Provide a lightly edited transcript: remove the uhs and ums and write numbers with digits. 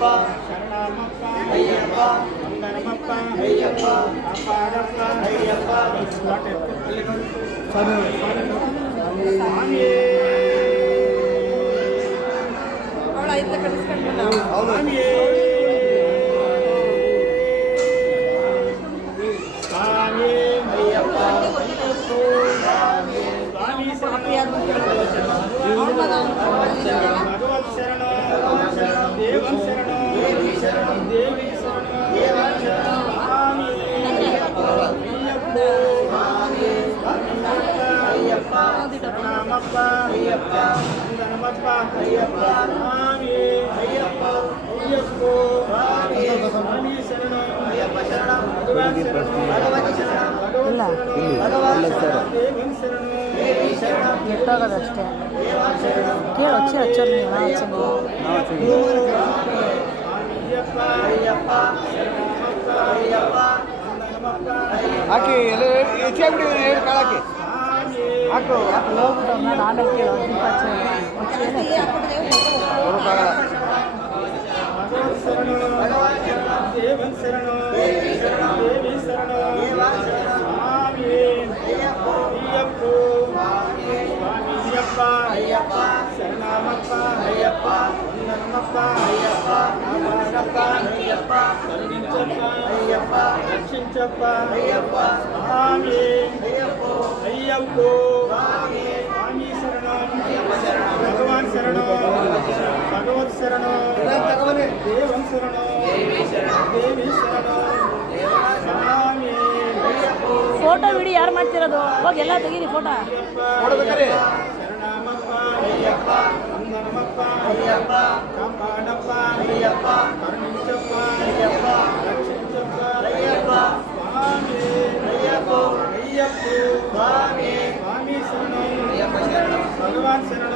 ಅಯ್ಯಪ್ಪ ಶರಣಮಪ್ಪ ಅಯ್ಯಪ್ಪ ವಂದನಮಪ್ಪ ಅಯ್ಯಪ್ಪ ಕಾಪಾಡಪ್ಪ ಅಯ್ಯಪ್ಪ ಸ್ವಾಮಿಯೇ ಅವಳ ಐದು ಕಳಿಸ್ಕೊಂಡು ನಾವು ಸ್ವಾಮಿಯೇ ಸ್ವಾಮಿಯೇ ಅಯ್ಯಪ್ಪ ಸ್ವಾಮಿ ಭಗವತ್ ಶರಣ ದೇವಂ ಶರಣ ದೇವಿ ಶರಣ ಸ್ವಾಮಿ ಅಯ್ಯಪ್ಪ ಶರಣಮಪ್ಪ ಅಯ್ಯಪ್ಪ ವಂದನಮಪ್ಪ ಅಯ್ಯಪ್ಪ ಸ್ವಾಮಿ ಅಯ್ಯಪ್ಪ ಅಯ್ಯಪ್ಪ ಸ್ವಾಮಿ ಸ್ವಾಮಿ ಶರಣ ಅಯ್ಯಪ್ಪ ಶರಣ ಭಗವಾನ್ ಶರಣ ಭಗವತಿ ಶರಣ ಇಲ್ಲ ಭಗವಾನ್ ಶರಣ ದೇವಂ ಶರಣ ದೇವಿ ಶರಣ ಎಷ್ಟೋಗೋದಷ್ಟೇ ದೇವ ಶರಣ ಕೇಳಿ వచ్చి వచ్చారు ನೀವು ಅಯ್ಯಪ್ಪ ಅಯ್ಯಪ್ಪ ಶರಣಮಪ್ಪ ಅಯ್ಯಪ್ಪ ವಂದನಮಪ್ಪ ಹಾಕಿ ಎಲ್ಲ ಹೆಚ್ಚಾಗ್ಬಿಡಿ ಹೇಳಿ ಕಾಳಕ್ಕೆ ಸ್ವಾಮಿ ಹಾಕು ಹೋಗ್ಬಿಟ್ಟು ನಾನು ಆಮೇಲೆ ಕೇಳು ದೀಪ ಬರೋಕ್ಕಾಗಲ್ಲ ಭಗವತ್ ಶರಣ ಭಗವಾನ್ ಶರಣ ದೇವಂ ಶರಣ ದೇವಿ ಶರಣ ದೇವಿ ಶರಣ ದೇವ ಶರಣ ಸ್ವಾಮಿ ಅಯ್ಯಪ್ಪ ಅಯ್ಯಪ್ಪ ಸ್ವಾಮಿ ಸ್ವಾಮಿ ಅಯ್ಯಪ್ಪ ಅಯ್ಯಪ್ಪ ಶರಣಮಪ್ಪ ಅಯ್ಯಪ್ಪ ವಂದನಮಪ್ಪ ಅಯ್ಯಪ್ಪ ಕಾಪಾಡಪ್ಪ ಅಯ್ಯಪ್ಪ ಕರುಣಿಂಚಪ್ಪ ಅಯ್ಯಪ್ಪ ರಕ್ಷಿಂಚಪ್ಪ ಅಯ್ಯಪ್ಪ ಸ್ವಾಮಿ ಅಯ್ಯಪ್ಪ ಅಯ್ಯಪ್ಪ ಸ್ವಾಮಿ ಸ್ವಾಮಿ ಶರಣ ಅಯ್ಯಪ್ಪ ಶರಣ ಭಗವಾನ್ ಶರಣ ಭಗವತ್ ಶರಣ ದೇವಂ ಶರಣ ದೇವಿ ಶರಣ ದೇವಿ ಶರಣ ಸ್ವಾಮಿ ಫೋಟೋ ವಿಡಿಯೋ ಯಾರು ಮಾಡ್ತಿರೋದು ಹೋಗಿ ಎಲ್ಲ ತೆಗೀರಿ ಫೋಟೋ ನೋಡ್ಬೇಕಾರೆ ಶರಣಮಪ್ಪ ಅಯ್ಯಪ್ಪ ವಂದನಮಪ್ಪ ಅಯ್ಯಪ್ಪ ಕಾಪಾಡಪ್ಪ ಅಯ್ಯಪ್ಪ ಕರುಣಿಂಚಪ್ಪ ಅಯ್ಯಪ್ಪ ರಕ್ಷಿಂಚಪ್ಪ ಅಯ್ಯಪ್ಪ ಸ್ವಾಮಿ ಅಯ್ಯಪ್ಪ ಅಯ್ಯಪ್ಪ ಸ್ವಾಮಿ ಸ್ವಾಮಿ ಶರಣ ಅಯ್ಯಪ್ಪ ಶರಣ ಭಗವಾನ್ ಶರಣ